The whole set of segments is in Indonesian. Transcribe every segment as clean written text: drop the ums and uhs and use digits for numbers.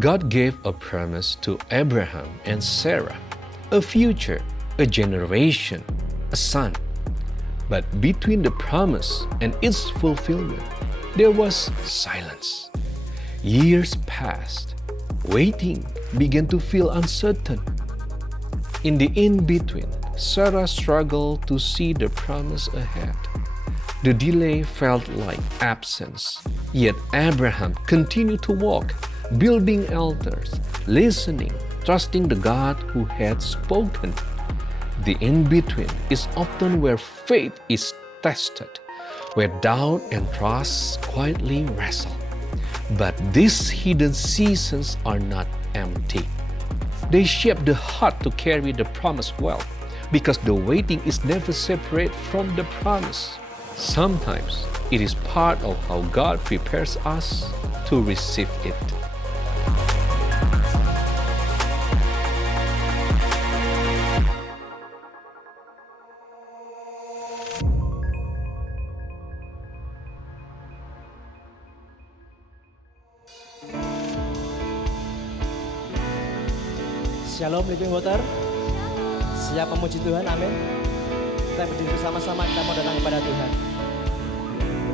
God gave a promise to Abraham and Sarah, a future, a generation, a son. But between the promise and its fulfillment, there was silence. Years passed. Waiting began to feel uncertain. In the in-between, Sarah struggled to see the promise ahead. The delay felt like absence, yet Abraham continued to walk, building altars, listening, trusting the God who had spoken. The in-between is often where faith is tested, where doubt and trust quietly wrestle. But these hidden seasons are not empty. They shape the heart to carry the promise well, because the waiting is never separate from the promise. Sometimes it is part of how God prepares us to receive it. Shalom Living Water. Siap memuji Tuhan, amin. Kita berdiri bersama-sama, kita mau datang kepada Tuhan.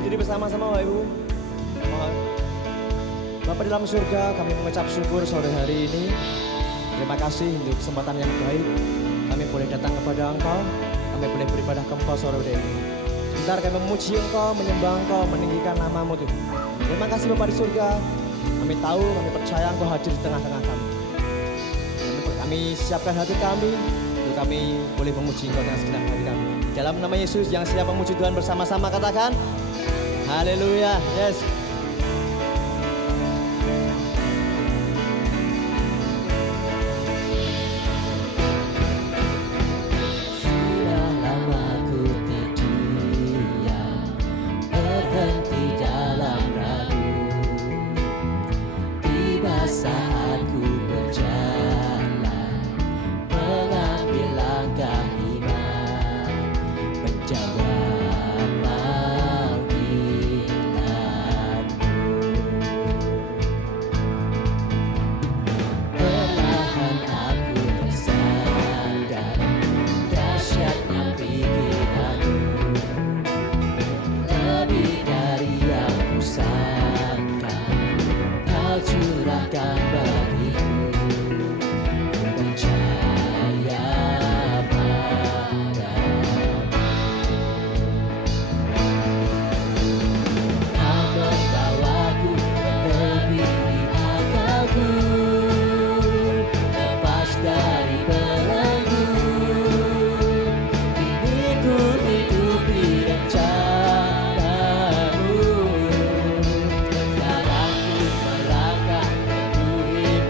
Berdiri bersama-sama Bapak Ibu. Mohon. Bapa di dalam surga, kami mengucap syukur sore hari ini. Terima kasih untuk kesempatan yang baik. Kami boleh datang kepada Engkau. Kami boleh beribadah ke Engkau sore hari ini. Sebentar kami memuji Engkau, menyembah Engkau, meninggikan nama-Mu Tuhan. Terima kasih Bapa di surga. Kami tahu, kami percaya Engkau hadir di tengah-tengah kami. Kami siapkan hati kami untuk kami boleh memuji Engkau dengan segenap hati kami. Dalam nama Yesus yang siap memuji Tuhan bersama-sama katakan haleluya. Yes. Sudah lama ku terdiam, berhenti dalam ragu. Tiba saat ku berjalan, mengambil langkah iman, menjawab panggilanmu. Perlahan aku tersadar dahsyatnya pikiranmu, lebih dari yang kusangka Kau curahkan bagiku. Percaya padamu. Kau membawaku melebihi akalku, lepas dari belenggu. Kini ku hidup di rencanamu. Sekarang ku melangkah menemui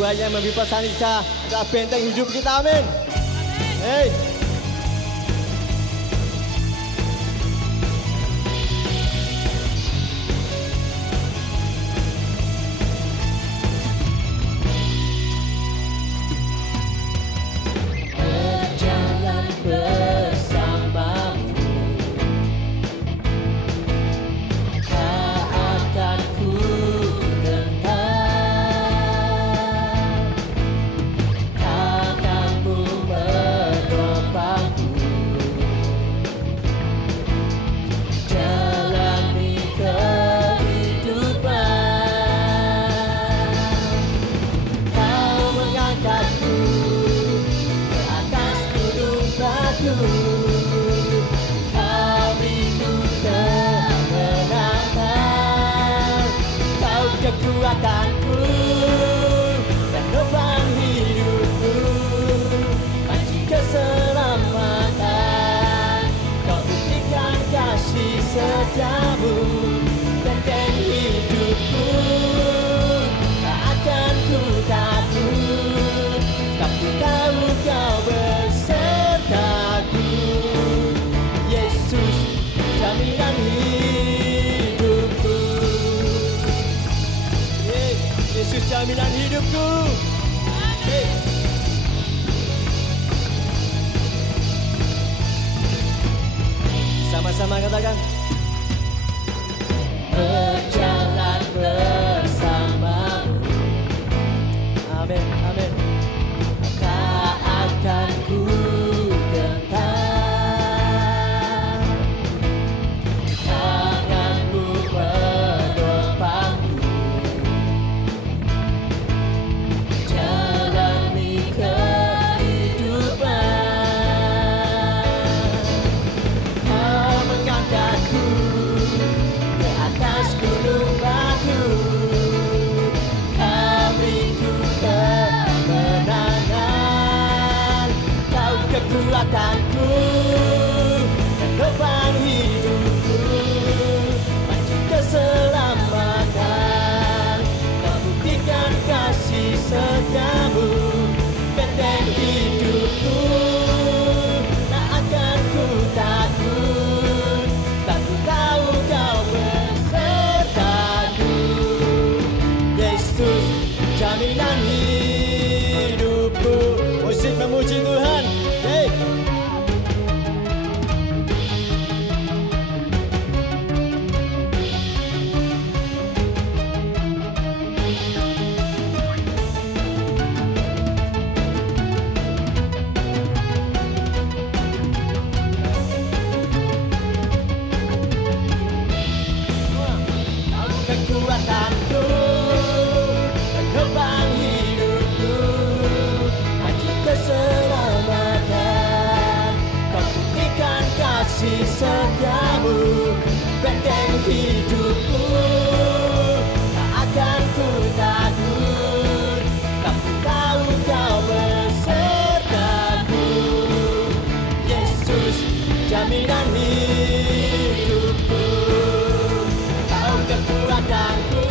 Tuhan yang membebaskan kita adalah benteng hidup kita, amin. Hey. Berjalan bersamamu, tak akan ku gentar. Tanganmu menopangku, jalani kehidupan. Kau mengangkatku ke atas gunung batu, hariku kemenangan. Kau kekuatanku dan lubang hidupku, panci keselamatan. Kau buktikan kasih setiamu, benteng hidupku. Tak akan ku takut, sebab ku tahu kau besertaku. Yesus, jaminan hidupku. Hey, Yesus jaminan hidupku. Hey. Sama-sama katakan. Berjalan bersamamu, Amin, amin. tak akan ku gentar. Tanganmu menopangku, jalani kehidupan. Kau mengangkatku Ke atas gunung batu, hariku kemenangan. kau kekuatanku dan lubang hidupku, panci keselamatan. Kau buktikan kasih setiamu, benteng hidupku. Tak akan ku takut, tak ku tahu kau besertaku. Yesus jaminan hidupku. Musik memuji Tuhan. Hey. Kau kekuatanku dan lubang hidupku, panci keselamatan. Kau buktikan kasih setiamu, benteng hidupku. Tak akan ku takut, tak ku tahu kau besertaku. Yesus jaminan hidupku. Kau kekuatanku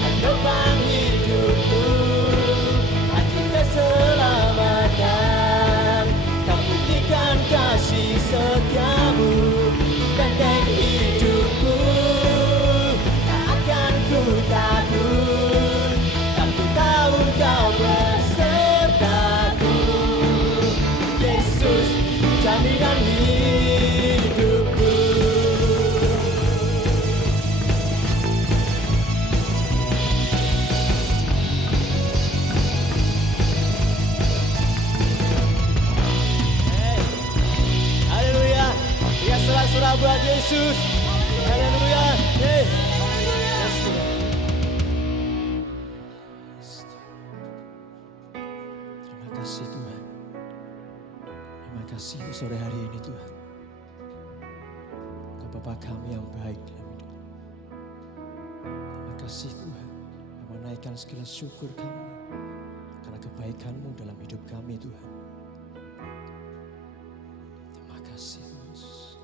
dan lubang hidupku, panci keselamatan. Kau buktikan kasih setiamu, benteng hidupku. Tak akan ku takut, tak ku tahu kau besertaku. Yesus jaminan hidupku. Hey. Haleluya. Ya sorak-sorak buat Yesus. Haleluya. Hey. Yes, Tuhan. Terima kasih Tuhan. Terima kasih untuk sore hari ini Tuhan. Engkau Bapa kami yang baik dalam hidup. Terima kasih Tuhan yang menaikkan segala syukur kami karena kebaikan-Mu dalam hidup kami Tuhan. Terima kasih Yesus.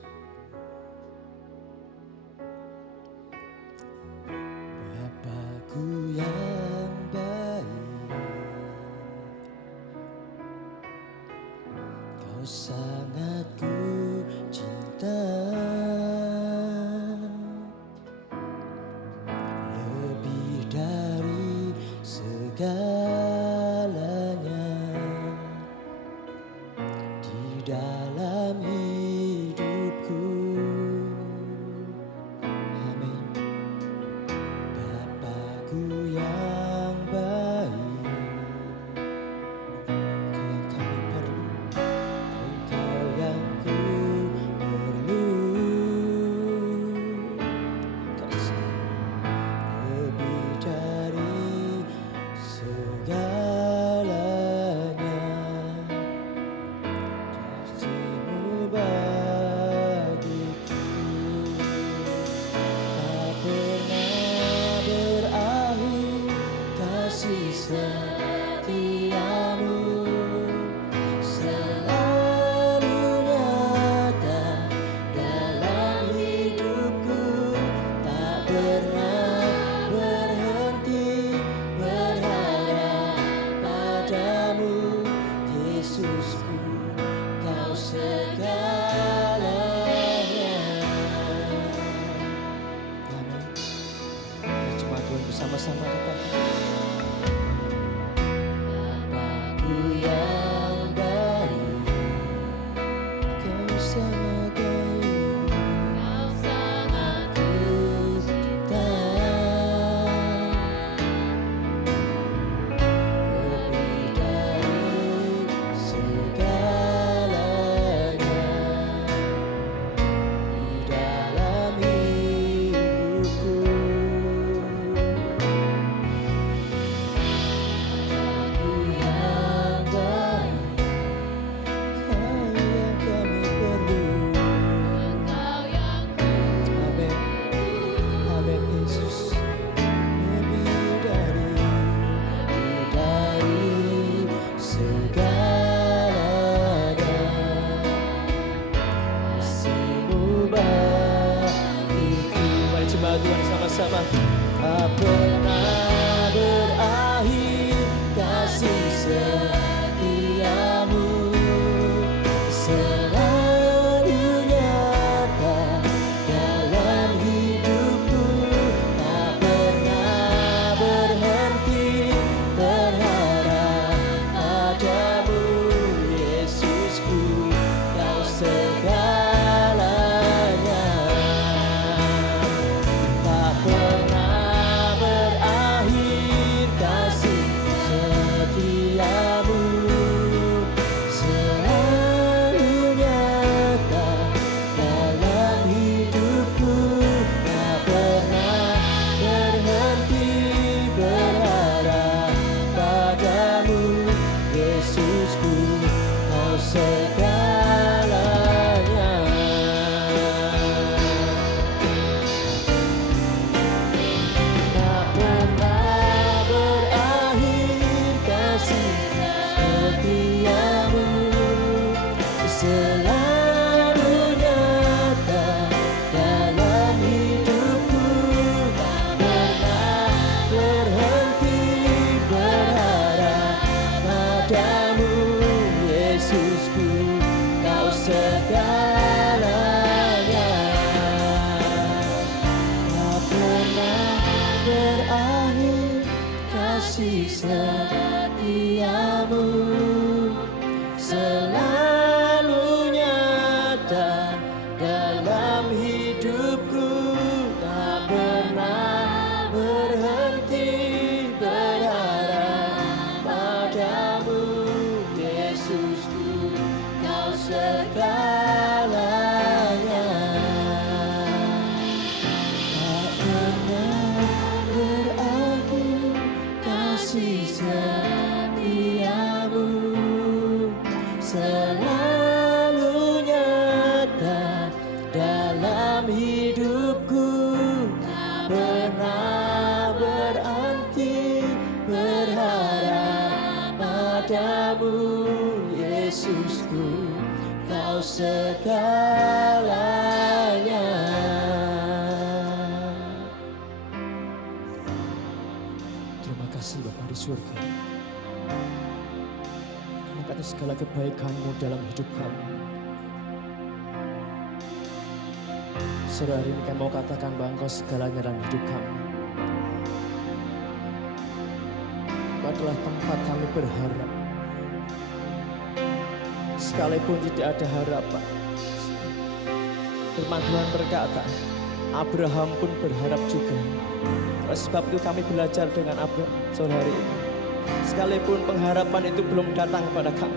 Bapakku yang baik, Kau sangat ku cinta, lebih dari segalanya di dalam hidupku. Amin. Bapakku yang baik, Engkau yang kami perlu, Engkau yang ku perlu, lebih dari segalanya. Kasih-Mu bagiku tak pernah berakhir, kasih setiamu selalu nyata dalam hidupku, tak pernah berhenti berharap padamu, Yesusku, Kau segalanya. Amin. Mari jemaat Tuhan bersama-sama kita. Bapakku yang baik, Kau sangat baik, Kau sangat ku cinta, lebih dari segalanya di dalam hidupku. Bapakku yang baik, Kau yang kami perlu. Engkau yang ku Amin. Amin Yesus. Lebih dari segalanya, kasih-Mu bagiku. Mari jemaat Tuhan sama-sama. Tak pernah berakhir kasih setiamu, selalu nyata dalam hidupku, tak pernah berhenti berharap padamu, Yesusku, Kau segalanya. Tak pernah berakhir kasih setiamu, selalu nyata dalam hidupku, tak pernah berhenti berharap padamu, Yesusku, Kau segalanya. Tak pernah berakhir kasih setiamu, selalu nyata dalam hidupku, tak pernah berhenti berharap padamu, Yesusku, Kau segalanya. Tak pernah berakhir kasih setiamu, selalu nyata dalam hidupku, tak pernah berhenti berharap padamu, Yesusku, Kau segalanya. Tak pernah berakhir kasih setiamu, selalu nyata dalam hidupku, tak pernah berhenti berharap padamu, Yesusku, Kau segalanya. Terima kasih Bapa di surga. Terima atas segala kebaikan-Mu dalam hidup kami. Sore hari ini kami mau katakan bahwa Engkau segalanya dalam hidup kami. Engkau adalah tempat kami berharap. Sekalipun tidak ada harapan. Firman Tuhan berkata, Abraham pun berharap juga. Oleh sebab itu kami belajar dengan Abraham sore hari ini. Sekalipun pengharapan itu belum datang kepada kami,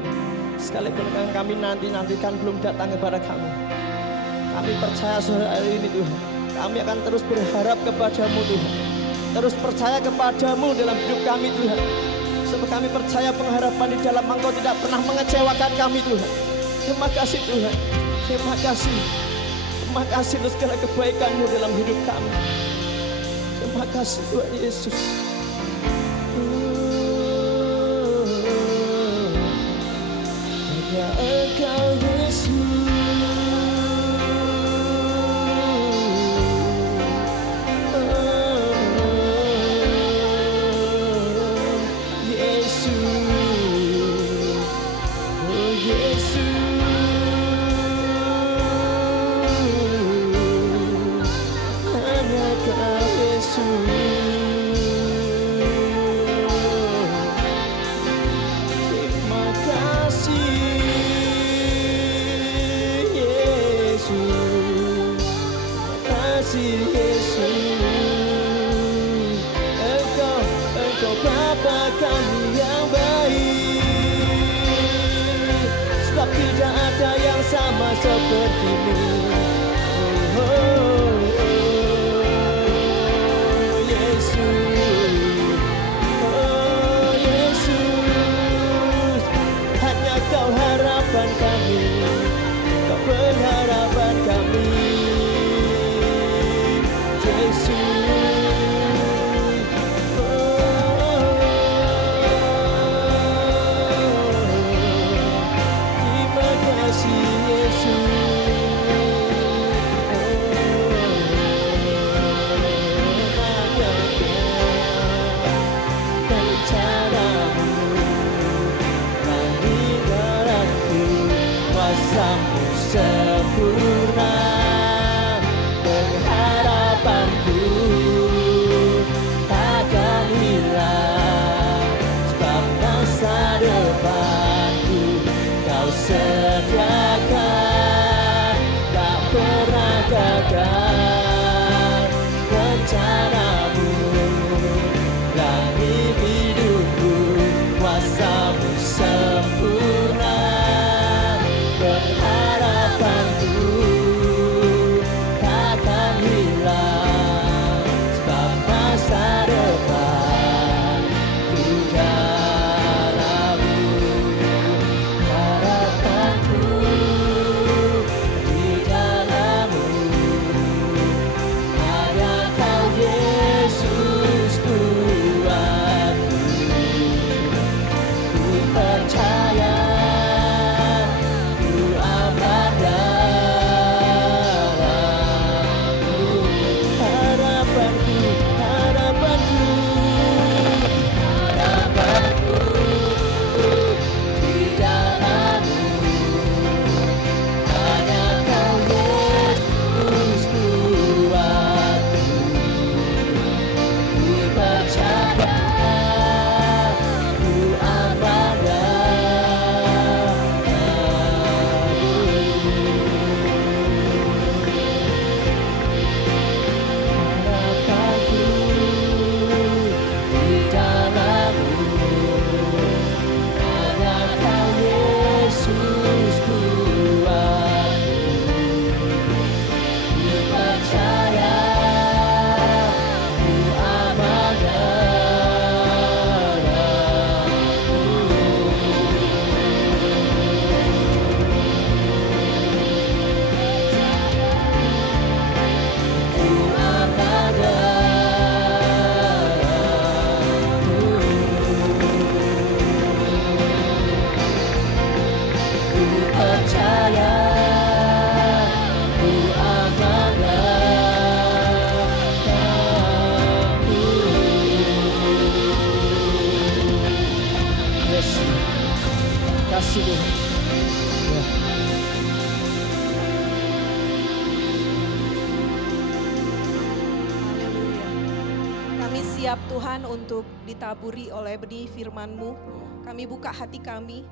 sekalipun yang kami nantikan belum datang kepada kami, kami percaya sore hari ini Tuhan, kami akan terus berharap kepada-Mu Tuhan, terus percaya kepada-Mu dalam hidup kami Tuhan. Sebab kami percaya pengharapan di dalam Engkau tidak pernah mengecewakan kami Tuhan. Terima kasih Tuhan, terima kasih. Terima kasih untuk segala kebaikan-Mu dalam hidup kami. Terima kasih Tuhan Yesus. Hanya Engkau Yesus. Bapa kami yang baik, sebab tidak ada yang sama seperti-Mu. Yesus, Yesus, hanya Kau harapan kami, Kau pengharapan kami, Yesus. Kuasa-Mu sempurna, pengharapanku takkan hilang, sebab masa depanku Kau sediakan, tak pernah gagal rencana-Mu dari hidupku. Kuasa-Mu sempurna, pengharapanku takkan hilang, sebab masa depan di dalam-Mu. Harapanku di dalam-Mu, hanya Kau Yesus Tuhanku. Ku percaya, kasih Tuhan. Ya. Haleluya. Kami siap Tuhan untuk ditaburi oleh benih firman-Mu. Kami buka hati kami.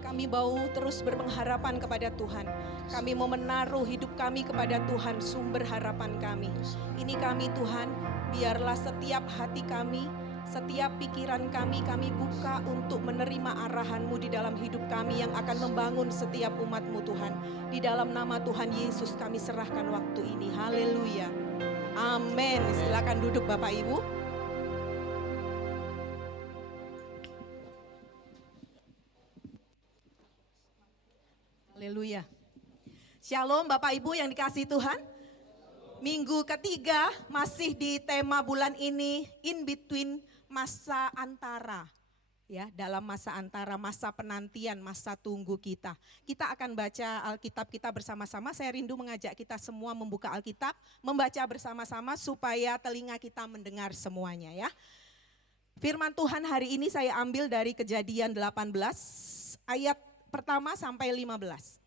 Kami mau terus berpengharapan kepada Tuhan. Kami mau menaruh hidup kami kepada Tuhan, sumber harapan kami. Ini kami Tuhan, biarlah setiap hati kami, setiap pikiran kami buka untuk menerima arahan-Mu di dalam hidup kami yang akan membangun setiap umat-Mu Tuhan. Di dalam nama Tuhan Yesus kami serahkan waktu ini. Haleluya. Amin. Silakan duduk Bapak Ibu. Haleluya. Shalom Bapak Ibu yang dikasihi Tuhan. Minggu ketiga masih di tema bulan ini, in between masa antara. Ya, dalam masa antara, masa penantian, masa tunggu kita. Kita akan baca Alkitab kita bersama-sama. Saya rindu mengajak kita semua membuka Alkitab, membaca bersama-sama supaya telinga kita mendengar semuanya ya. Firman Tuhan hari ini saya ambil dari Kejadian 18 ayat pertama sampai 15.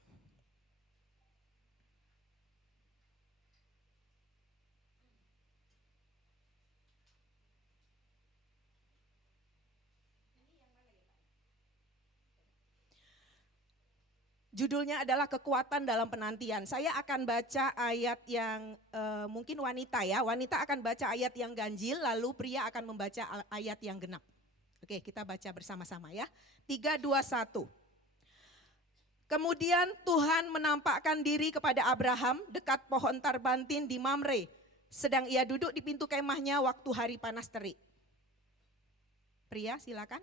Judulnya adalah kekuatan dalam penantian. Saya akan baca ayat yang mungkin wanita ya. Wanita akan baca ayat yang ganjil, lalu pria akan membaca ayat yang genap. Oke, kita baca bersama-sama ya. 3, 2, 1. Kemudian Tuhan menampakkan diri kepada Abraham dekat pohon tarbantin di Mamre. Sedang ia duduk di pintu kemahnya waktu hari panas terik. Pria silakan.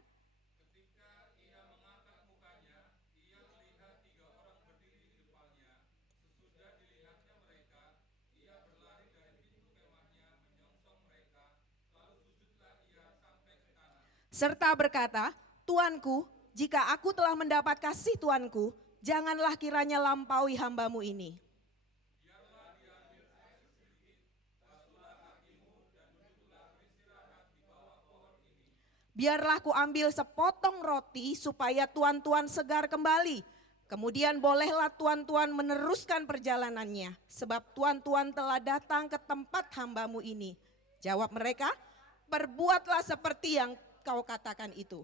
Serta berkata, Tuanku, jika aku telah mendapat kasih Tuanku, janganlah kiranya lampaui hambamu ini. Biarlah ku ambil sepotong roti supaya tuan-tuan segar kembali. Kemudian bolehlah tuan-tuan meneruskan perjalanannya, sebab tuan-tuan telah datang ke tempat hambamu ini. Jawab mereka, perbuatlah seperti yang kau katakan itu.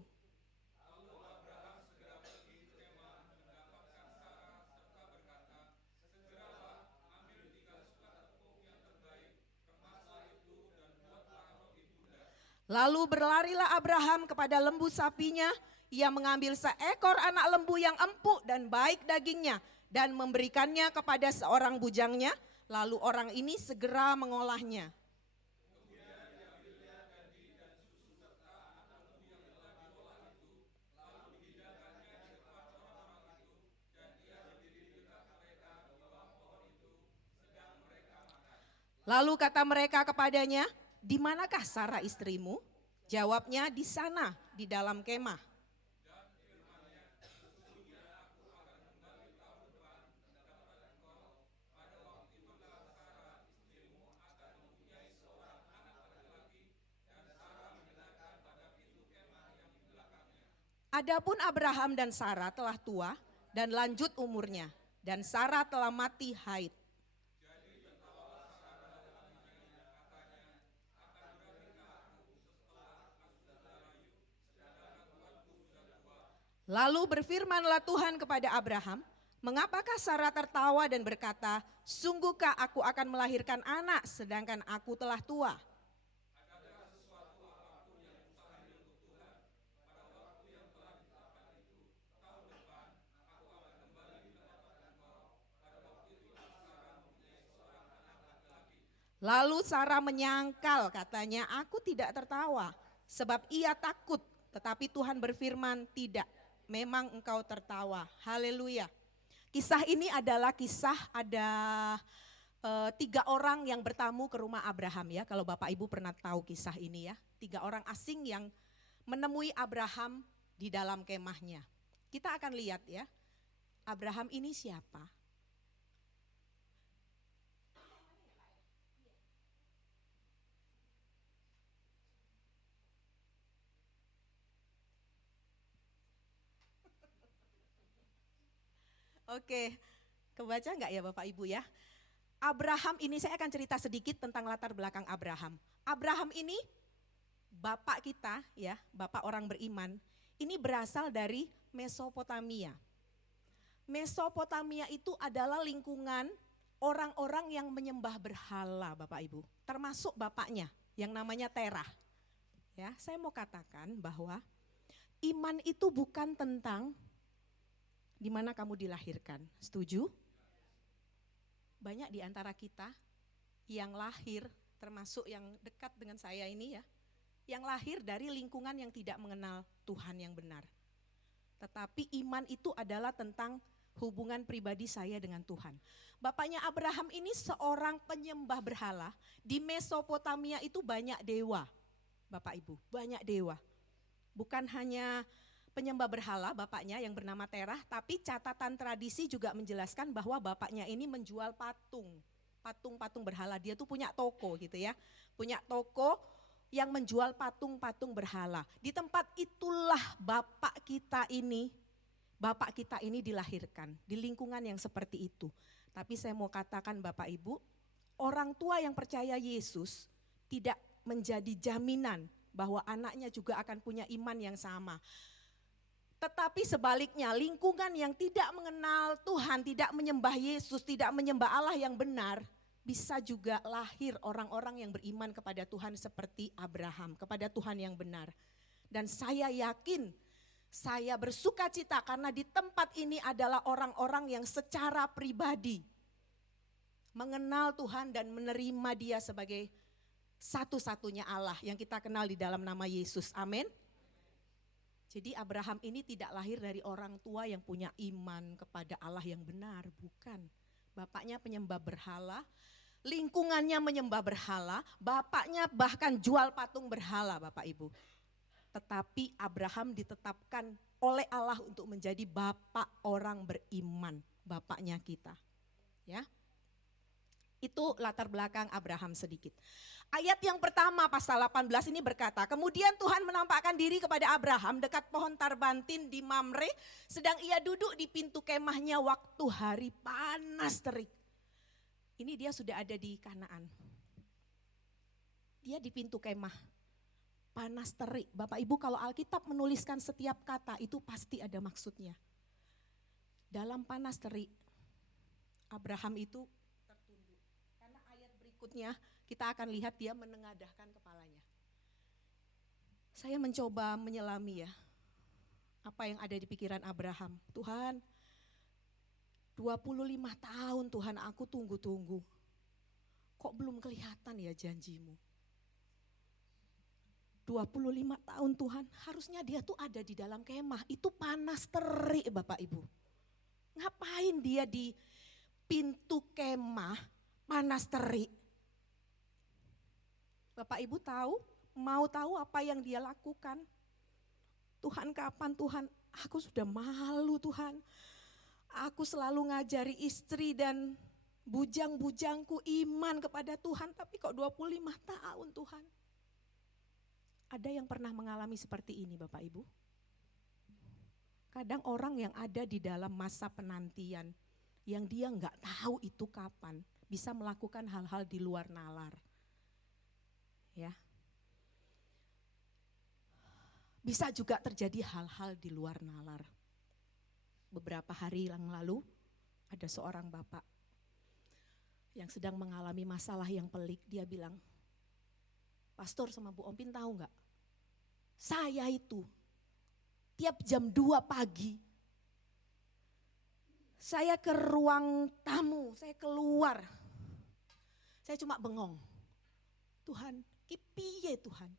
Lalu berlarilah Abraham kepada lembu sapinya, ia mengambil seekor anak lembu yang empuk dan baik dagingnya dan memberikannya kepada seorang bujangnya, lalu orang ini segera mengolahnya. Lalu kata mereka kepadanya, di manakah Sarah istrimu? Jawabnya, di sana, di dalam kemah. Adapun Abraham dan Sarah telah tua dan lanjut umurnya, dan Sarah telah mati haid. Lalu berfirmanlah Tuhan kepada Abraham, mengapakah Sarah tertawa dan berkata, sungguhkah aku akan melahirkan anak sedangkan aku telah tua? Lalu Sarah menyangkal, katanya, aku tidak tertawa, sebab ia takut. Tetapi Tuhan berfirman, tidak, memang engkau tertawa. Haleluya. Kisah ini adalah kisah ada 3 orang yang bertamu ke rumah Abraham ya. Kalau Bapak Ibu pernah tahu kisah ini ya. 3 orang asing yang menemui Abraham di dalam kemahnya. Kita akan lihat ya, Abraham ini siapa? Oke, kebaca nggak ya Bapak Ibu ya? Abraham ini saya akan cerita sedikit tentang latar belakang Abraham. Abraham ini bapak kita ya, bapak orang beriman. Ini berasal dari Mesopotamia. Mesopotamia itu adalah lingkungan orang-orang yang menyembah berhala Bapak Ibu. Termasuk bapaknya yang namanya Terah. Ya, saya mau katakan bahwa iman itu bukan tentang di mana kamu dilahirkan. Setuju? Banyak di antara kita yang lahir, termasuk yang dekat dengan saya ini ya, yang lahir dari lingkungan yang tidak mengenal Tuhan yang benar. Tetapi iman itu adalah tentang hubungan pribadi saya dengan Tuhan. Bapaknya Abraham ini seorang penyembah berhala. Di Mesopotamia itu banyak dewa, Bapak Ibu, banyak dewa. Bukan hanya penyembah berhala bapaknya yang bernama Terah, tapi catatan tradisi juga menjelaskan bahwa bapaknya ini menjual patung berhala. Dia tuh punya toko gitu ya, punya toko yang menjual patung-patung berhala. Di tempat itulah bapak kita ini dilahirkan, di lingkungan yang seperti itu. Tapi saya mau katakan Bapak Ibu, orang tua yang percaya Yesus tidak menjadi jaminan bahwa anaknya juga akan punya iman yang sama. Tetapi sebaliknya, lingkungan yang tidak mengenal Tuhan, tidak menyembah Yesus, tidak menyembah Allah yang benar, bisa juga lahir orang-orang yang beriman kepada Tuhan seperti Abraham, kepada Tuhan yang benar. Dan saya yakin, saya bersuka cita karena di tempat ini adalah orang-orang yang secara pribadi mengenal Tuhan dan menerima Dia sebagai satu-satunya Allah yang kita kenal di dalam nama Yesus. Amin. Jadi Abraham ini tidak lahir dari orang tua yang punya iman kepada Allah yang benar, bukan. Bapaknya penyembah berhala, lingkungannya menyembah berhala, bapaknya bahkan jual patung berhala Bapak Ibu. Tetapi Abraham ditetapkan oleh Allah untuk menjadi bapak orang beriman, bapaknya kita. Ya. Itu latar belakang Abraham sedikit. Ayat yang pertama pasal 18 ini berkata, kemudian Tuhan menampakkan diri kepada Abraham dekat pohon tarbantin di Mamre, sedang ia duduk di pintu kemahnya waktu hari panas terik. Ini dia sudah ada di Kanaan. Dia di pintu kemah, panas terik. Bapak Ibu kalau Alkitab menuliskan setiap kata itu pasti ada maksudnya. Dalam panas terik, Abraham itu tertunduk. Karena ayat berikutnya kita akan lihat dia menengadahkan kepalanya. Saya mencoba menyelami ya, apa yang ada di pikiran Abraham. Tuhan, 25 tahun Tuhan aku tunggu-tunggu. Kok belum kelihatan ya janjimu? 25 tahun Tuhan, harusnya dia tuh ada di dalam kemah. Itu panas terik Bapak Ibu. Ngapain dia di pintu kemah panas terik? Bapak Ibu mau tahu apa yang dia lakukan? Tuhan kapan Tuhan? Aku sudah malu Tuhan. Aku selalu ngajari istri dan bujang-bujangku iman kepada Tuhan. Tapi kok 25 tahun Tuhan? Ada yang pernah mengalami seperti ini Bapak Ibu? Kadang orang yang ada di dalam masa penantian, yang dia nggak tahu itu kapan, bisa melakukan hal-hal di luar nalar. Ya, bisa juga terjadi hal-hal di luar nalar. Beberapa hari yang lalu ada seorang bapak yang sedang mengalami masalah yang pelik. Dia bilang, Pastor sama Bu Ompin tahu nggak? Saya itu tiap jam 2 pagi saya ke ruang tamu, saya keluar. Saya cuma bengong. Tuhan, piye Tuhan?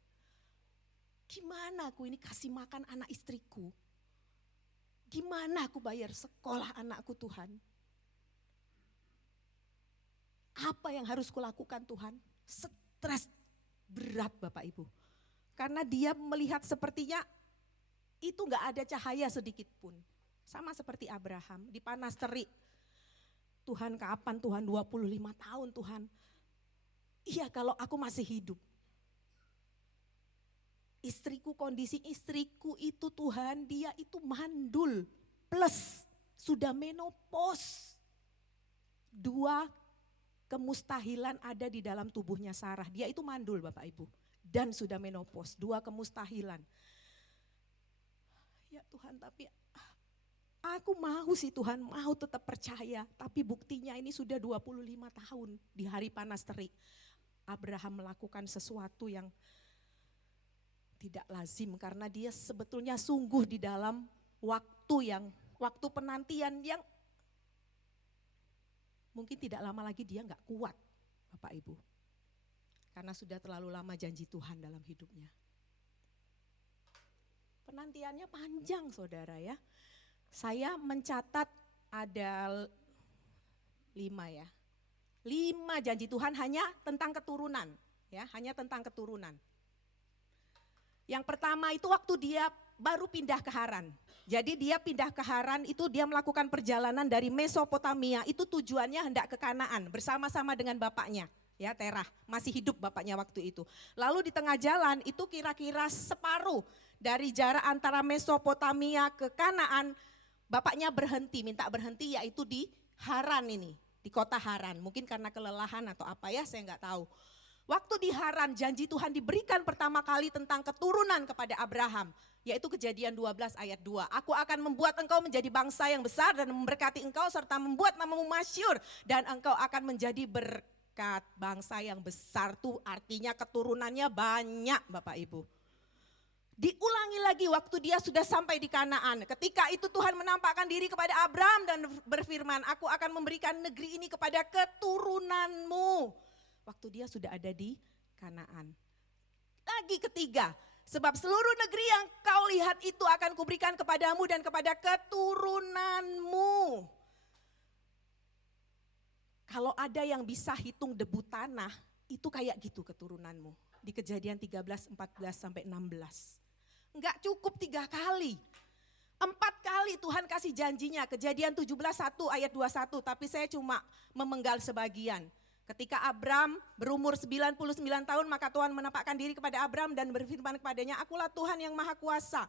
Gimana aku ini kasih makan anak istriku? Gimana aku bayar sekolah anakku Tuhan? Apa yang harus kulakukan Tuhan? Stres berat Bapak Ibu. Karena dia melihat sepertinya itu gak ada cahaya sedikit pun. Sama seperti Abraham di panas terik. Tuhan kapan Tuhan 25 tahun Tuhan? Iya kalau aku masih hidup. Kondisi istriku itu Tuhan dia itu mandul plus sudah menopause. 2 kemustahilan ada di dalam tubuhnya Sarah. Dia itu mandul Bapak Ibu. Dan sudah menopause, 2 kemustahilan. Ya Tuhan, tapi aku mau sih Tuhan, mau tetap percaya. Tapi buktinya ini sudah 25 tahun di hari panas terik. Abraham melakukan sesuatu yang tidak lazim karena dia sebetulnya sungguh di dalam waktu penantian yang mungkin tidak lama lagi dia nggak kuat Bapak Ibu. Karena sudah terlalu lama janji Tuhan dalam hidupnya. Penantiannya panjang saudara ya. Saya mencatat ada 5 ya. 5 janji Tuhan hanya tentang keturunan. Ya, hanya tentang keturunan. Yang pertama itu waktu dia baru pindah ke Haran. Jadi dia pindah ke Haran itu dia melakukan perjalanan dari Mesopotamia. Itu tujuannya hendak ke Kanaan bersama-sama dengan bapaknya. Ya, Terah, masih hidup bapaknya waktu itu. Lalu di tengah jalan itu kira-kira separuh dari jarak antara Mesopotamia ke Kanaan, bapaknya minta berhenti yaitu di Haran ini, di kota Haran. Mungkin karena kelelahan atau apa ya, saya nggak tahu. Waktu di Haran janji Tuhan diberikan pertama kali tentang keturunan kepada Abraham. Yaitu Kejadian 12 ayat 2. Aku akan membuat engkau menjadi bangsa yang besar dan memberkati engkau serta membuat namamu masyhur. Dan engkau akan menjadi berkat bangsa yang besar tuh artinya keturunannya banyak Bapak Ibu. Diulangi lagi waktu dia sudah sampai di Kanaan. Ketika itu Tuhan menampakkan diri kepada Abraham dan berfirman, aku akan memberikan negeri ini kepada keturunanmu. Waktu dia sudah ada di Kanaan. Lagi ketiga, sebab seluruh negeri yang kau lihat itu akan kuberikan kepadamu dan kepada keturunanmu. Kalau ada yang bisa hitung debu tanah, itu kayak gitu keturunanmu. Di Kejadian 13, 14 sampai 16. Enggak cukup 3 kali. 4 kali Tuhan kasih janjinya. Kejadian 17:1 ayat 21, tapi saya cuma memenggal sebagian. Ketika Abram berumur 99 tahun, maka Tuhan menampakkan diri kepada Abram dan berfirman kepadanya, akulah Tuhan yang maha kuasa.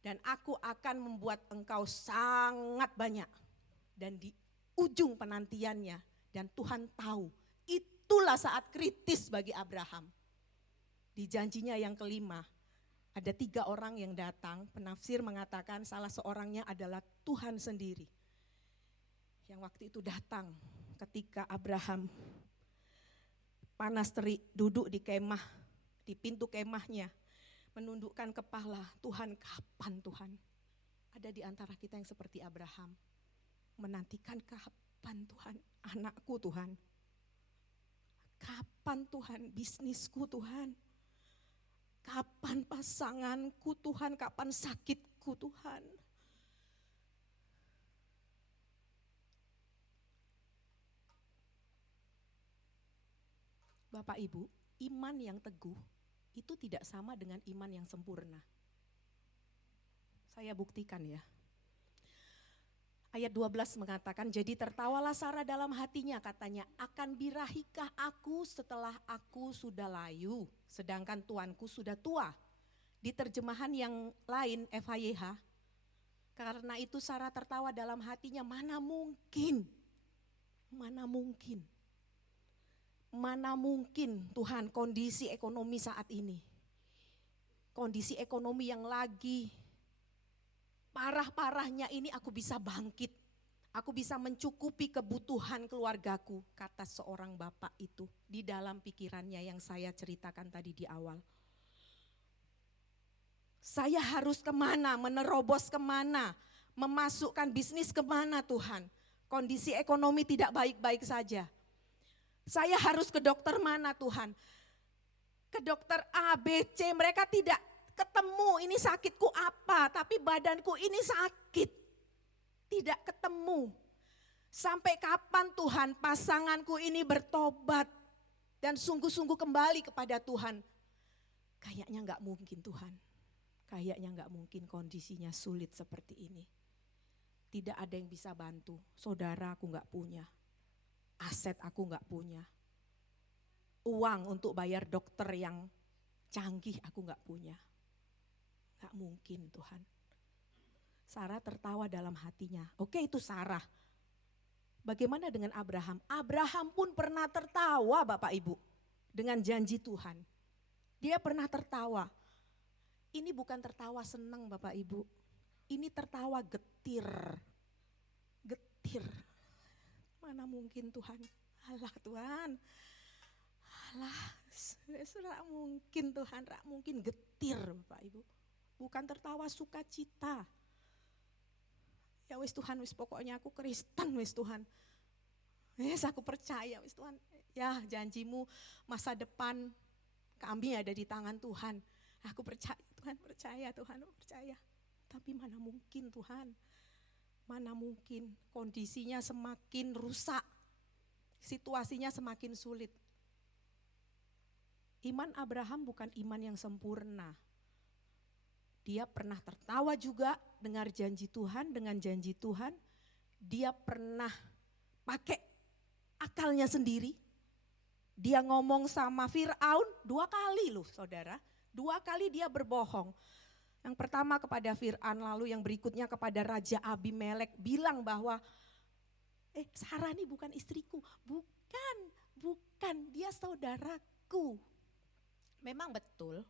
Dan aku akan membuat engkau sangat banyak. Dan di ujung penantiannya, dan Tuhan tahu, itulah saat kritis bagi Abraham. Di janjinya yang kelima, ada 3 orang yang datang, penafsir mengatakan salah seorangnya adalah Tuhan sendiri. Yang waktu itu datang ketika Abraham panas terik duduk di kemah, di pintu kemahnya, menundukkan kepala, Tuhan kapan Tuhan? Ada di antara kita yang seperti Abraham, menantikan kapan Tuhan, anakku Tuhan, kapan Tuhan bisnisku Tuhan, kapan pasanganku Tuhan, kapan sakitku Tuhan. Bapak Ibu, iman yang teguh itu tidak sama dengan iman yang sempurna. Saya buktikan ya. Ayat 12 mengatakan, jadi tertawalah Sarah dalam hatinya, katanya, akan birahikah aku setelah aku sudah layu, sedangkan tuanku sudah tua. Di terjemahan yang lain, FHYH, karena itu Sarah tertawa dalam hatinya, mana mungkin Tuhan kondisi ekonomi saat ini. Kondisi ekonomi yang lagi parah-parahnya ini aku bisa bangkit. Aku bisa mencukupi kebutuhan keluargaku, kata seorang bapak itu di dalam pikirannya yang saya ceritakan tadi di awal. Saya harus kemana, menerobos kemana, memasukkan bisnis kemana Tuhan. Kondisi ekonomi tidak baik-baik saja. Saya harus ke dokter mana Tuhan? Ke dokter A, B, C, mereka tidak ketemu ini sakitku apa, tapi badanku ini sakit. Tidak ketemu. Sampai kapan Tuhan pasanganku ini bertobat dan sungguh-sungguh kembali kepada Tuhan? Kayaknya enggak mungkin Tuhan. Kayaknya enggak mungkin kondisinya sulit seperti ini. Tidak ada yang bisa bantu, saudara aku enggak punya. Aset aku enggak punya. Uang untuk bayar dokter yang canggih aku enggak punya. Enggak mungkin Tuhan. Sarah tertawa dalam hatinya. Oke, itu Sarah. Bagaimana dengan Abraham? Abraham pun pernah tertawa Bapak Ibu dengan janji Tuhan. Dia pernah tertawa. Ini bukan tertawa senang Bapak Ibu. Ini tertawa getir. Getir. Mana mungkin Tuhan? Alah Tuhan. Alah, rak mungkin Tuhan, rak mungkin getir Bapak Ibu. Bukan tertawa sukacita. Ya wis Tuhan, wis pokoknya aku Kristen wis Tuhan. Wis aku percaya wis Tuhan. Ya janjimu masa depan kami ada di tangan Tuhan. Aku percaya Tuhan, percaya Tuhan, percaya. Tapi mana mungkin Tuhan. Mana mungkin kondisinya semakin rusak. Situasinya semakin sulit. Iman Abraham bukan iman yang sempurna. Dia pernah tertawa juga dengar janji Tuhan, dengan janji Tuhan. Dia pernah pakai akalnya sendiri. Dia ngomong sama Fir'aun 2 kali loh saudara. 2 kali dia berbohong. Yang pertama kepada Fir'aun, lalu yang berikutnya kepada Raja Abimelek. Bilang bahwa Sarah ini bukan istriku. Bukan, dia saudaraku. Memang betul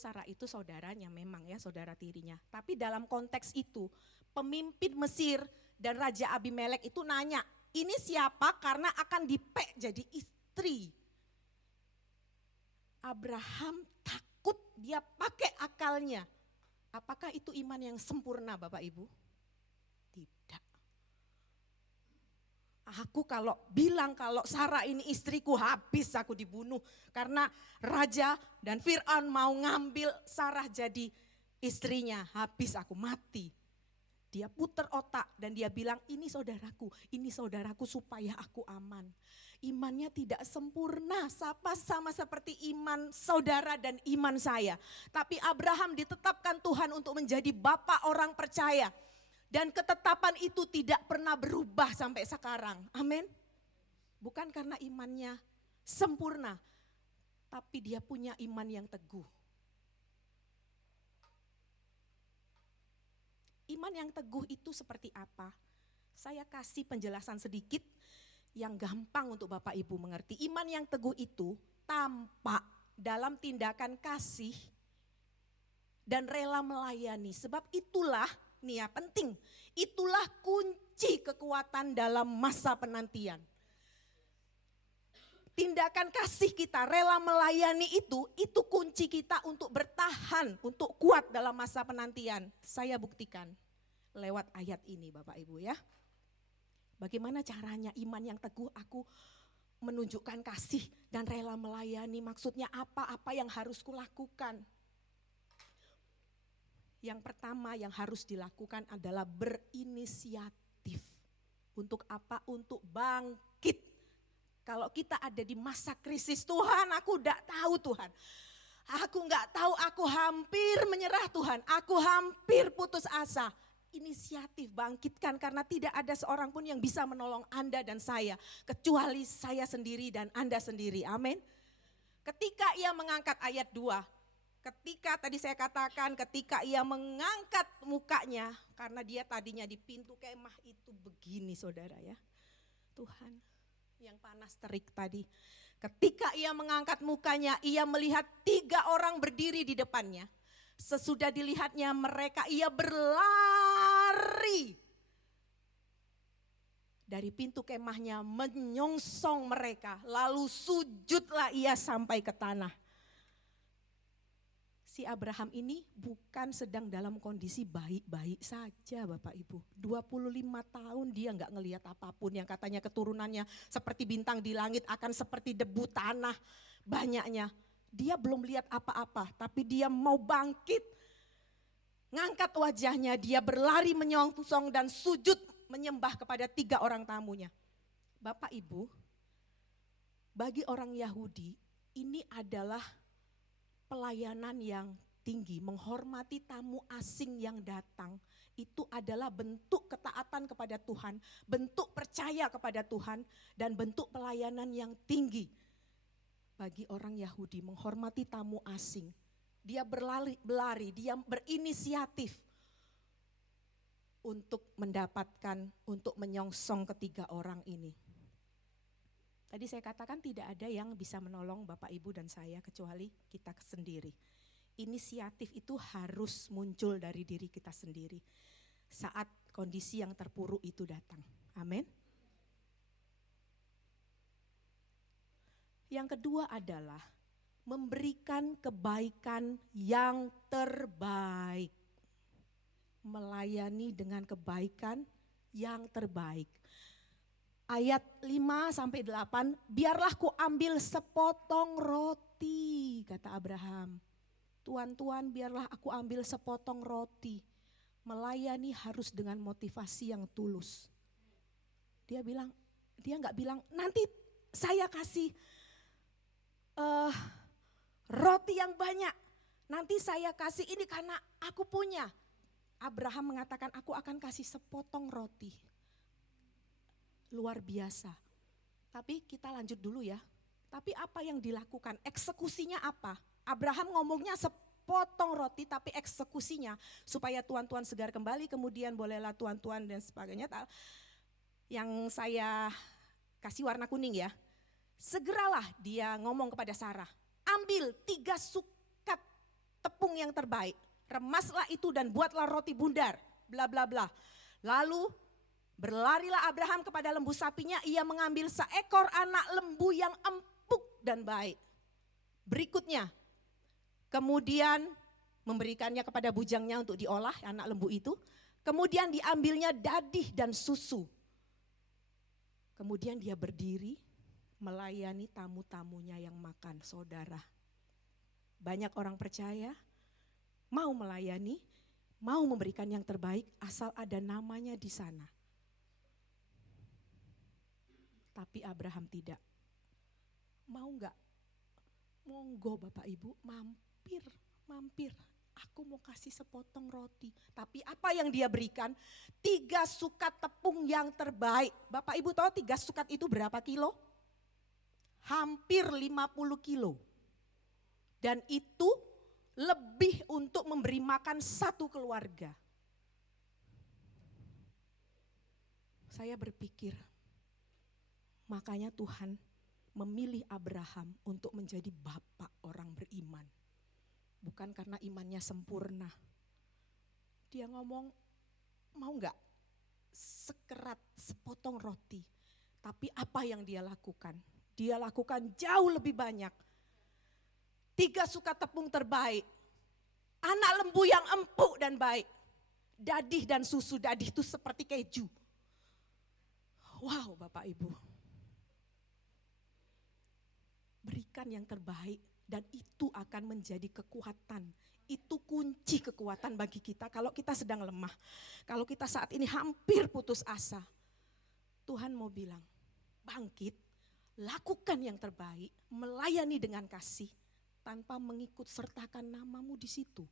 Sarah itu saudaranya, memang ya saudara tirinya. Tapi dalam konteks itu pemimpin Mesir dan Raja Abimelek itu nanya, ini siapa karena akan dipek jadi istri. Abraham takut, dia pakai akalnya. Apakah itu iman yang sempurna Bapak Ibu? Tidak. Aku kalau bilang kalau Sarah ini istriku, habis aku dibunuh. Karena raja dan Fir'aun mau ngambil Sarah jadi istrinya, habis aku mati. Dia putar otak dan dia bilang ini saudaraku supaya aku aman. Imannya tidak sempurna, sama seperti iman saudara dan iman saya. Tapi Abraham ditetapkan Tuhan untuk menjadi bapak orang percaya. Dan ketetapan itu tidak pernah berubah sampai sekarang. Amin. Bukan karena imannya sempurna, tapi dia punya iman yang teguh. Iman yang teguh itu seperti apa? Saya kasih penjelasan sedikit yang gampang untuk Bapak Ibu mengerti. Iman yang teguh itu tampak dalam tindakan kasih dan rela melayani. Sebab itulah, nih ya penting, itulah kunci kekuatan dalam masa penantian. Tindakan kasih kita, rela melayani itu kunci kita untuk bertahan, untuk kuat dalam masa penantian. Saya buktikan lewat ayat ini Bapak Ibu ya. Bagaimana caranya iman yang teguh aku menunjukkan kasih dan rela melayani, maksudnya apa yang harus kulakukan. Yang pertama yang harus dilakukan adalah berinisiatif. Untuk apa? Untuk bangkit. Kalau kita ada di masa krisis, Tuhan aku enggak tahu Tuhan. Aku enggak tahu, aku hampir menyerah Tuhan. Aku hampir putus asa. Inisiatif bangkitkan karena tidak ada seorang pun yang bisa menolong Anda dan saya. Kecuali saya sendiri dan Anda sendiri. Amin. Ketika ia mengangkat ayat 2. Ketika tadi saya katakan ketika ia mengangkat mukanya, karena dia tadinya di pintu kemah itu begini saudara ya. Tuhan yang panas terik tadi. Ketika ia mengangkat mukanya, ia melihat 3 orang berdiri di depannya. Sesudah dilihatnya mereka, ia berlari dari pintu kemahnya menyongsong mereka. Lalu sujudlah ia sampai ke tanah. Si Abraham ini bukan sedang dalam kondisi baik-baik saja Bapak Ibu. 25 tahun dia enggak ngelihat apapun, yang katanya keturunannya seperti bintang di langit akan seperti debu tanah banyaknya. Dia belum lihat apa-apa tapi dia mau bangkit. Ngangkat wajahnya, dia berlari menyongsong dan sujud menyembah kepada 3 orang tamunya. Bapak Ibu, bagi orang Yahudi ini adalah pelayanan yang tinggi, menghormati tamu asing yang datang. Itu adalah bentuk ketaatan kepada Tuhan, bentuk percaya kepada Tuhan, dan bentuk pelayanan yang tinggi. Bagi orang Yahudi menghormati tamu asing, dia berlari, dia berinisiatif untuk mendapatkan, untuk menyongsong ketiga orang ini. Tadi saya katakan tidak ada yang bisa menolong Bapak Ibu dan saya kecuali kita sendiri. Inisiatif itu harus muncul dari diri kita sendiri saat kondisi yang terpuruk itu datang. Amin. Yang kedua adalah memberikan kebaikan yang terbaik. Melayani dengan kebaikan yang terbaik. Ayat 5-8, biarlah ku ambil sepotong roti, kata Abraham. Tuan, biarlah aku ambil sepotong roti. Melayani harus dengan motivasi yang tulus. Dia nggak bilang, nanti saya kasih roti yang banyak. Nanti saya kasih ini karena aku punya. Abraham mengatakan, aku akan kasih sepotong roti. Luar biasa. Tapi kita lanjut dulu ya. Tapi apa yang dilakukan? Eksekusinya apa? Abraham ngomongnya sepotong roti, tapi eksekusinya supaya tuan-tuan segar kembali, kemudian bolehlah tuan-tuan dan sebagainya. Yang saya kasih warna kuning ya. Segeralah dia ngomong kepada Sarah, ambil 3 sukat tepung yang terbaik, remaslah itu dan buatlah roti bundar, bla bla bla. Lalu berlarilah Abraham kepada lembu sapinya, ia mengambil seekor anak lembu yang empuk dan baik. Berikutnya, kemudian memberikannya kepada bujangnya untuk diolah anak lembu itu. Kemudian diambilnya dadih dan susu. Kemudian dia berdiri melayani tamu-tamunya yang makan, saudara. Banyak orang percaya, mau melayani, mau memberikan yang terbaik asal ada namanya di sana. Tapi Abraham tidak. Mau enggak? Monggo Bapak Ibu, mampir. Aku mau kasih sepotong roti. Tapi apa yang dia berikan? 3 sukat tepung yang terbaik. Bapak Ibu tahu 3 sukat itu berapa kilo? Hampir 50 kilo. Dan itu lebih untuk memberi makan satu keluarga. Saya berpikir, makanya Tuhan memilih Abraham untuk menjadi bapak orang beriman. Bukan karena imannya sempurna. Dia ngomong, mau enggak sekerat sepotong roti. Tapi apa yang dia lakukan? Dia lakukan jauh lebih banyak. 3 sukat tepung terbaik. Anak lembu yang empuk dan baik. Dadih dan susu, dadih itu seperti keju. Wow Bapak Ibu. Berikan yang terbaik dan itu akan menjadi kekuatan. Itu kunci kekuatan bagi kita kalau kita sedang lemah. Kalau kita saat ini hampir putus asa. Tuhan mau bilang, bangkit, lakukan yang terbaik, melayani dengan kasih tanpa mengikut sertakan namamu di situ.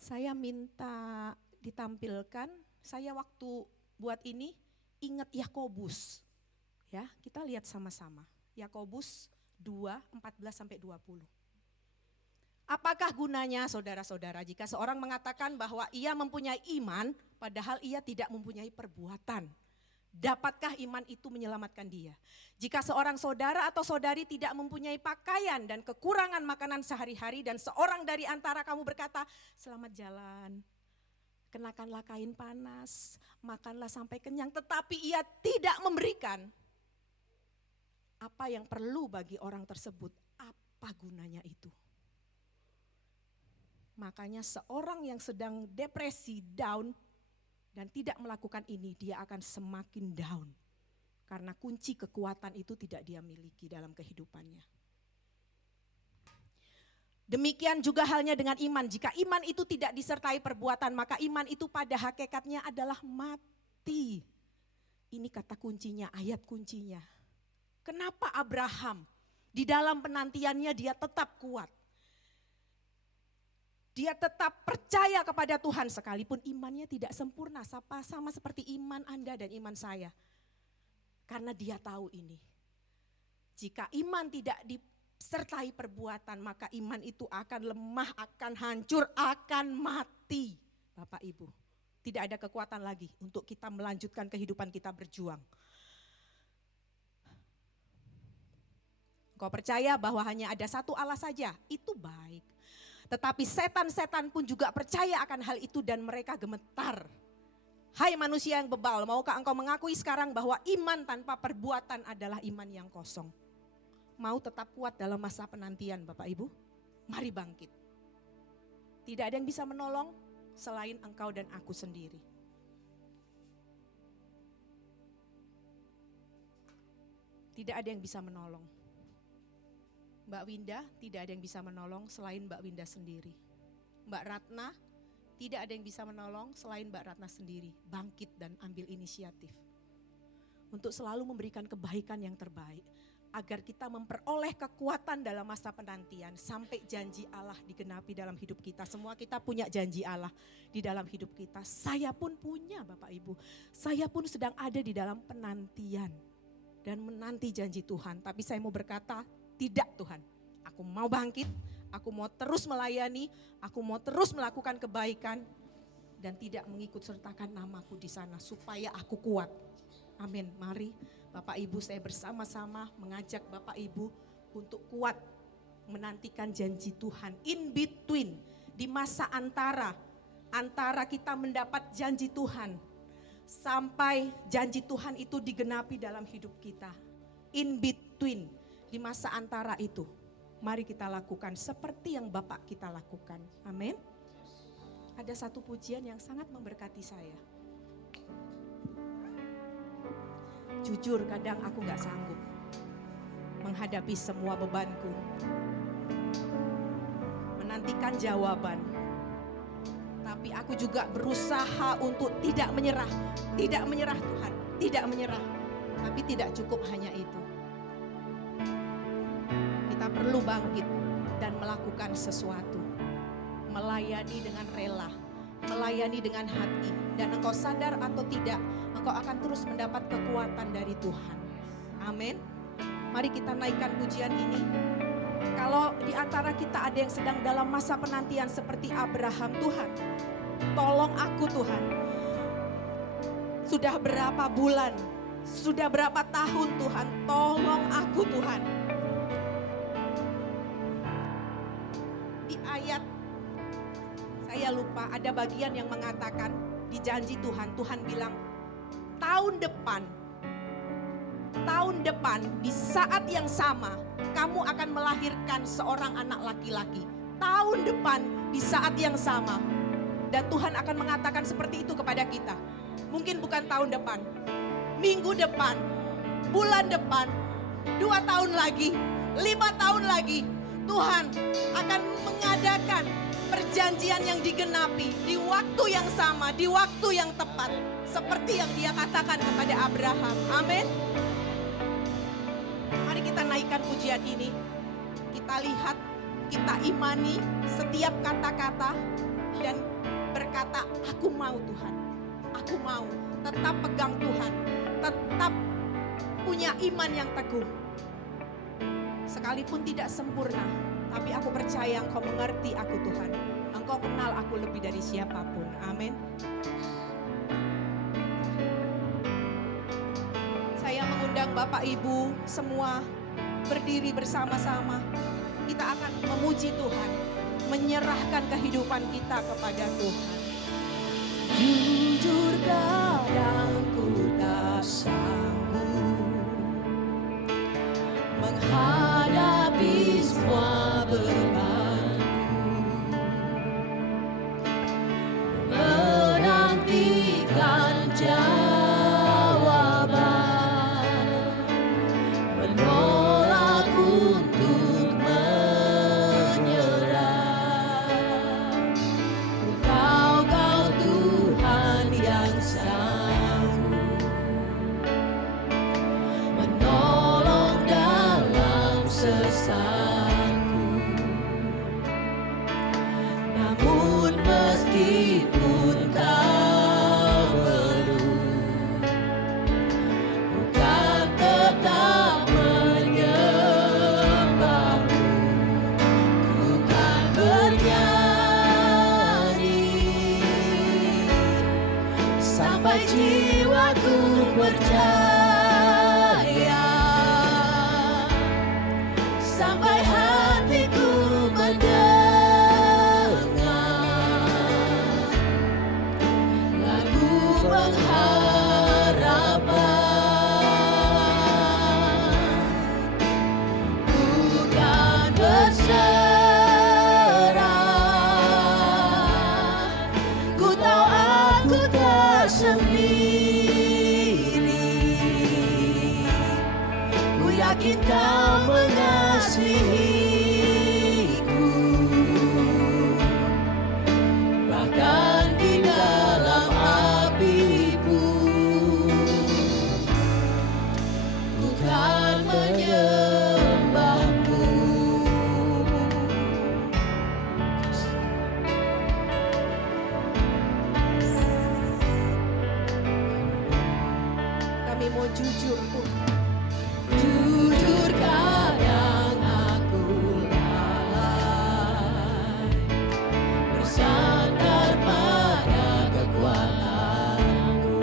Saya minta ditampilkan, saya waktu buat ini ingat Yakobus. Ya, kita lihat sama-sama. Yakobus 2:14-20. Apakah gunanya saudara-saudara jika seorang mengatakan bahwa ia mempunyai iman padahal ia tidak mempunyai perbuatan? Dapatkah iman itu menyelamatkan dia? Jika seorang saudara atau saudari tidak mempunyai pakaian dan kekurangan makanan sehari-hari dan seorang dari antara kamu berkata, selamat jalan, kenakanlah kain panas, makanlah sampai kenyang, tetapi ia tidak memberikan. Apa yang perlu bagi orang tersebut? Apa gunanya itu? Makanya seorang yang sedang depresi, down, dan tidak melakukan ini, dia akan semakin down. Karena kunci kekuatan itu tidak dia miliki dalam kehidupannya. Demikian juga halnya dengan iman. Jika iman itu tidak disertai perbuatan, maka iman itu pada hakikatnya adalah mati. Ini kata kuncinya, ayat kuncinya. Kenapa Abraham di dalam penantiannya dia tetap kuat? Dia tetap percaya kepada Tuhan sekalipun imannya tidak sempurna, sama seperti iman Anda dan iman saya. Karena dia tahu ini. Jika iman tidak sertai perbuatan, maka iman itu akan lemah, akan hancur, akan mati. Bapak Ibu, tidak ada kekuatan lagi untuk kita melanjutkan kehidupan kita berjuang. Kau percaya bahwa hanya ada satu Allah saja, itu baik. Tetapi setan-setan pun juga percaya akan hal itu dan mereka gemetar. Hai manusia yang bebal, maukah engkau mengakui sekarang bahwa iman tanpa perbuatan adalah iman yang kosong? Mau tetap kuat dalam masa penantian Bapak Ibu? Mari bangkit. Tidak ada yang bisa menolong selain engkau dan aku sendiri. Tidak ada yang bisa menolong. Mbak Winda, tidak ada yang bisa menolong selain Mbak Winda sendiri. Mbak Ratna, tidak ada yang bisa menolong selain Mbak Ratna sendiri. Bangkit dan ambil inisiatif. Untuk selalu memberikan kebaikan yang terbaik. Agar kita memperoleh kekuatan dalam masa penantian. Sampai janji Allah digenapi dalam hidup kita. Semua kita punya janji Allah di dalam hidup kita. Saya pun punya Bapak Ibu. Saya pun sedang ada di dalam penantian. Dan menanti janji Tuhan. Tapi saya mau berkata, tidak Tuhan. Aku mau bangkit. Aku mau terus melayani, aku mau terus melakukan kebaikan dan tidak mengikut sertakan namaku di sana supaya aku kuat. Amin. Mari Bapak Ibu, saya bersama-sama mengajak Bapak Ibu untuk kuat menantikan janji Tuhan. In between, di masa antara kita mendapat janji Tuhan sampai janji Tuhan itu digenapi dalam hidup kita. In between, di masa antara itu. Mari kita lakukan seperti yang Bapak kita lakukan. Amin. Ada satu pujian yang sangat memberkati saya. Jujur kadang aku gak sanggup menghadapi semua bebanku. Menantikan jawaban. Tapi aku juga berusaha untuk tidak menyerah. Tidak menyerah Tuhan, tidak menyerah. Tapi tidak cukup hanya itu. Kita perlu bangkit dan melakukan sesuatu. Melayani dengan rela, melayani dengan hati. Dan engkau sadar atau tidak, engkau akan terus mendapat kekuatan dari Tuhan. Amin. Mari kita naikkan pujian ini. Kalau di antara kita ada yang sedang dalam masa penantian seperti Abraham, Tuhan, tolong aku Tuhan. Sudah berapa bulan, sudah berapa tahun Tuhan, tolong aku Tuhan. Ayat saya lupa, ada bagian yang mengatakan di janji Tuhan, Tuhan bilang tahun depan di saat yang sama kamu akan melahirkan seorang anak laki-laki. Tahun depan di saat yang sama. Dan Tuhan akan mengatakan seperti itu kepada kita. Mungkin bukan tahun depan, minggu depan, bulan depan, 2 tahun lagi, 5 tahun lagi. Tuhan akan mengadakan perjanjian yang digenapi di waktu yang sama, di waktu yang tepat. Seperti yang dia katakan kepada Abraham. Amin. Mari kita naikkan pujian ini. Kita lihat, kita imani setiap kata-kata dan berkata, aku mau Tuhan. Aku mau tetap pegang Tuhan. Tetap punya iman yang teguh. Sekalipun tidak sempurna, tapi aku percaya Engkau mengerti aku Tuhan. Engkau kenal aku lebih dari siapapun. Amin. Saya mengundang Bapak Ibu semua berdiri bersama-sama. Kita akan memuji Tuhan, menyerahkan kehidupan kita kepada Tuhan. Jujur kadang ku tak sanggup menghadapi semua bebanku, menantikan jawaban, menolak untuk menyerah. Kau Tuhan yang sama. sampai jiwaku percaya, sampai hatiku mendengar lagu pengharapan. Bukan berserah, ku tahu aku tak sendiri. Ku yakin kau mengasihiku, bahkan di dalam api pun. Ku kan menyembahmu. Kami mau jujur, Tuhan. Jujur kadang aku lalai, bersandar pada kekuatanku.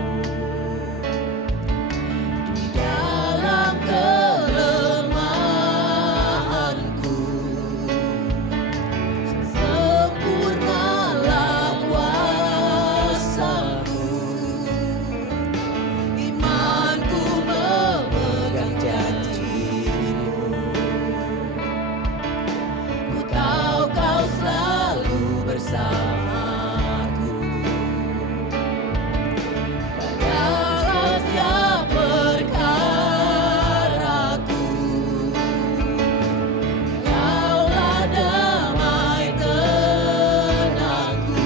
Di dalam kelemahanku, sempurnalah kuasa-Mu. Imanku memegang janji-Mu. Ku tahu Kau selalu bersamaku. Dalam setiap perkaraku, Kaulah damai tenangku.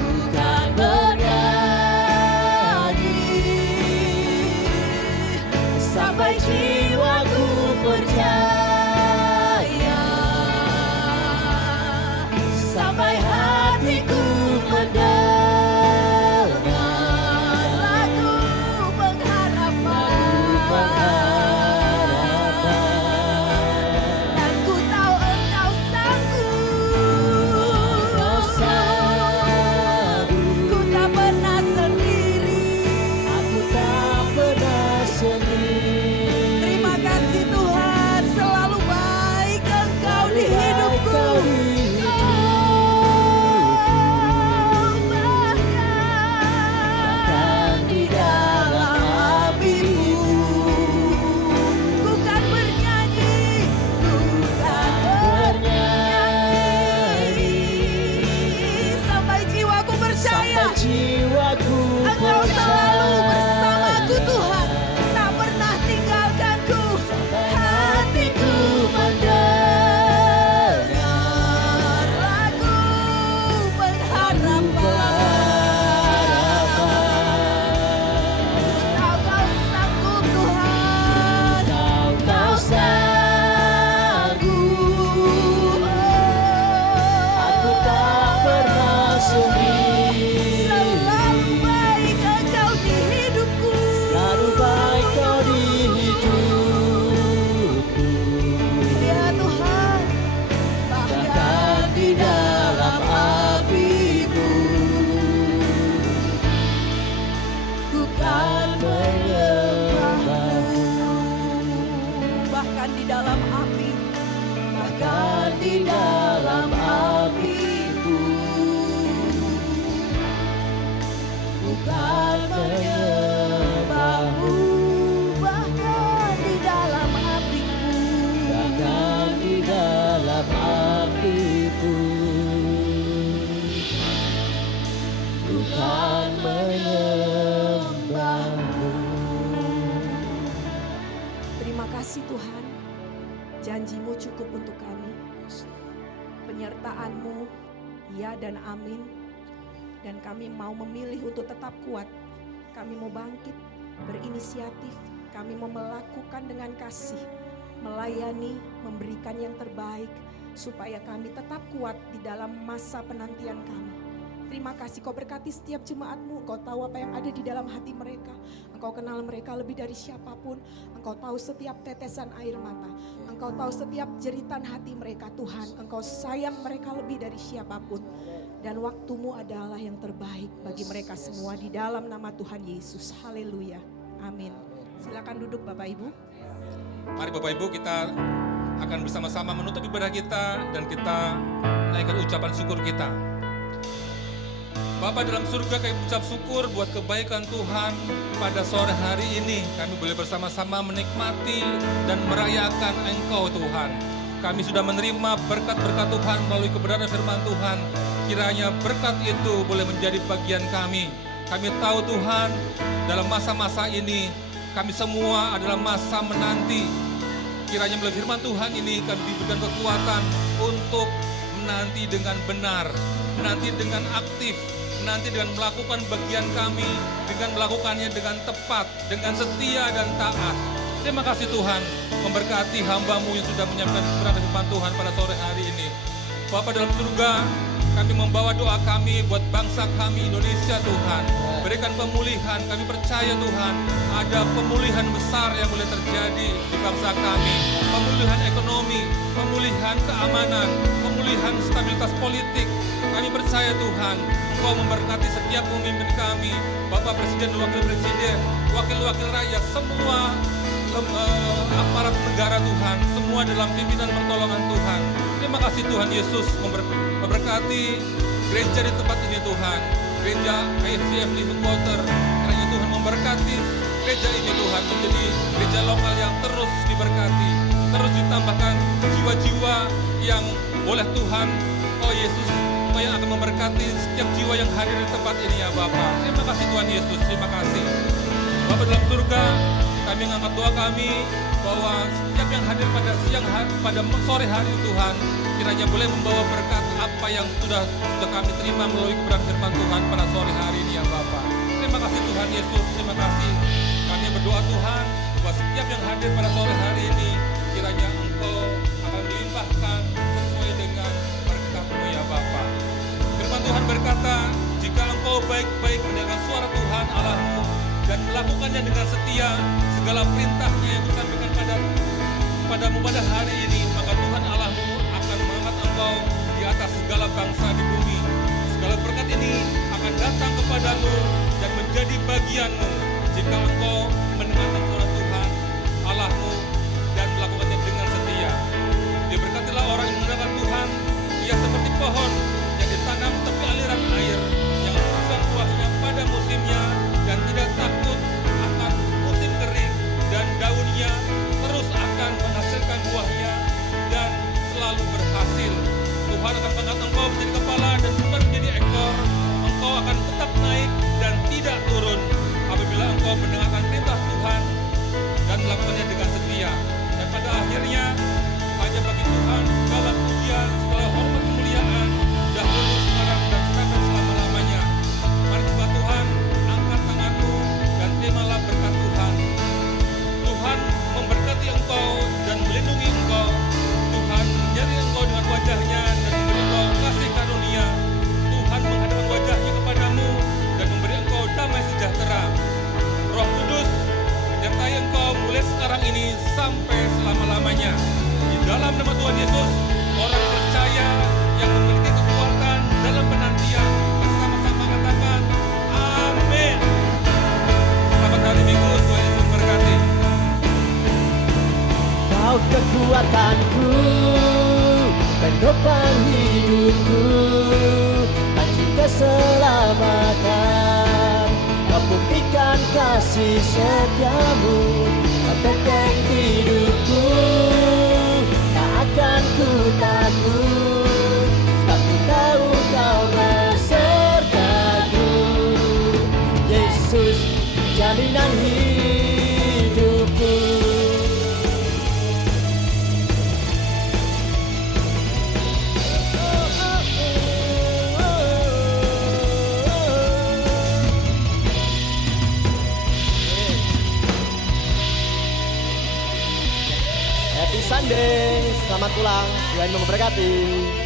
Bukan bernyanyi sampai jiwaku percaya, sampai hatiku mendengar lagu pengharapan. Dan ku tahu Engkau sanggup, ku tak pernah sendiri. Aku tak pernah sendiri. Terima kasih Tuhan, selalu baik Engkau di hidupku. Bahkan di dalam api pun, ku kan bernyanyi, Sampai jiwaku percaya, jiwaku Engkau selalu bersamaku Tuhan. Tak pernah tinggalkanku. hatiku mendengar Lagu pengharapan. Kau sanggup Tuhan. Kau sanggup. Aku tak pernah sendiri. Selalu baik Engkau di hidupku. Selalu baik Kau di hidupku. Ya Tuhan, Bahkan di dalam api pun, ku kan menyembahmu. bahkan di dalam api, Bahkan di dalam api pun, ku kan menyembahmu. bahkan di dalam api, Bahkan di dalam api pun, ku kan menyembahmu. terima kasih Tuhan. Janji-Mu cukup untuk kami. Penyertaan-Mu, ya dan amin. Dan kami mau memilih untuk tetap kuat. Kami mau bangkit, berinisiatif. Kami mau melakukan dengan kasih, melayani, memberikan yang terbaik, supaya kami tetap kuat di dalam masa penantian kami. Terima kasih Kau berkati setiap jemaat-Mu. Engkau tahu apa yang ada di dalam hati mereka. Engkau kenal mereka lebih dari siapapun. Engkau tahu setiap tetesan air mata. Engkau tahu setiap jeritan hati mereka Tuhan. Engkau sayang mereka lebih dari siapapun. Dan waktu-Mu adalah yang terbaik bagi mereka semua di dalam nama Tuhan Yesus. Haleluya. Amin. Silakan duduk Bapak Ibu. Mari Bapak Ibu, kita akan bersama-sama menutup ibadah kita dan kita naikkan ucapan syukur kita. Bapa dalam surga, kami ucap syukur buat kebaikan Tuhan pada sore hari ini. Kami boleh bersama-sama menikmati dan merayakan Engkau Tuhan. Kami sudah menerima berkat-berkat Tuhan melalui kebenaran firman Tuhan. Kiranya berkat itu boleh menjadi bagian kami. Kami tahu Tuhan, dalam masa-masa ini kami semua adalah masa menanti. Kiranya melalui firman Tuhan ini kami diberikan kekuatan untuk menanti dengan benar, menanti dengan aktif, menanti dengan melakukan bagian kami, dengan melakukannya dengan tepat, dengan setia dan taat. Terima kasih Tuhan, memberkati hamba-Mu yang sudah menyampaikan kebenaran firman Tuhan pada sore hari ini. Bapa dalam surga, kami membawa doa kami buat bangsa kami Indonesia Tuhan. Berikan pemulihan, kami percaya Tuhan ada pemulihan besar yang boleh terjadi di bangsa kami. Pemulihan ekonomi, pemulihan keamanan, pemulihan stabilitas politik. Kami percaya Tuhan, Engkau memberkati setiap pemimpin kami, Bapak Presiden dan Wakil Presiden, wakil-wakil rakyat, semua aparat negara Tuhan, semua dalam pimpinan pertolongan Tuhan. Terima kasih Tuhan Yesus memberkati gereja di tempat ini Tuhan, gereja IFCF Living Water. Kiranya Tuhan memberkati gereja ini Tuhan menjadi gereja lokal yang terus diberkati, terus ditambahkan jiwa-jiwa yang oleh Tuhan, oh Yesus, Engkau yang akan memberkati setiap jiwa yang hadir di tempat ini ya Bapa. Terima kasih Tuhan Yesus, terima kasih. Bapa dalam surga, kami mengangkat doa kami bahwa setiap yang hadir pada pada sore hari Tuhan, kiranya boleh membawa berkat apa yang sudah kami terima melalui kebenaran firman Tuhan pada sore hari ini ya Bapa. Terima kasih Tuhan Yesus, terima kasih. Kami berdoa Tuhan bahwa setiap yang hadir pada sore hari ini, kiranya Engkau akan melimpahkan sesuai dengan berkat-Mu ya Bapa. Firman Tuhan berkata, jika Engkau baik-baik mendengarkan suara Tuhan Allah-Mu dan melakukannya dengan setia, segala perintahnya yang disampaikan padamu pada hari ini, maka Tuhan Allah-Mu akan mengangkat Engkau di atas segala bangsa di bumi. Segala berkat ini akan datang kepadamu dan menjadi bagianmu jika Engkau mendengarkan suara Tuhan Allah-Mu dan melakukannya dengan setia. Diberkatilah orang yang mendengarkan Tuhan, ia seperti pohon yang ditanam tepi aliran air, yang membuahkan buahnya pada musimnya dan tidak takut akan musim kering, dan daunnya terus akan menghasilkan buahnya dan selalu berhasil. Tuhan akan mengangkat engkau menjadi kepala dan bukan menjadi ekor. Engkau akan tetap naik dan tidak turun apabila engkau mendengarkan perintah Tuhan dan melakukannya dengan setia. Dan pada akhirnya hanya bagi Tuhan segala pujian, segala hormat, kemuliaan, dahulu, sekarang, dan sampai selama-lamanya. Mari Tuhan, angkat tanganmu dan terimalah berkat Tuhan. Tuhan memberkati engkau dan melindungi engkau. Tuhan menyeri engkau dengan wajahnya dan memberi engkau kasih karunia. Tuhan menghadapkan wajahnya kepadamu dan memberi engkau damai sejahtera. Roh Kudus menyertai engkau mulai sekarang ini sampai selama-lamanya. Di dalam nama Tuhan Yesus, orang percaya yang memiliki kekuatan dalam penantian bersama-sama katakan amin. Selamat hari Minggu, Tuhan Yesus memberkati. Kau kekuatanku, penopang hidupku, panci keselamatan. Kau buktikan kasih setiamu, membenteng hidupku, tak akan ku takut, sebab ku tahu kau besertaku. Yesus, jaminan hidupku. Happy Sunday, selamat pulang, Tuhan memberkati.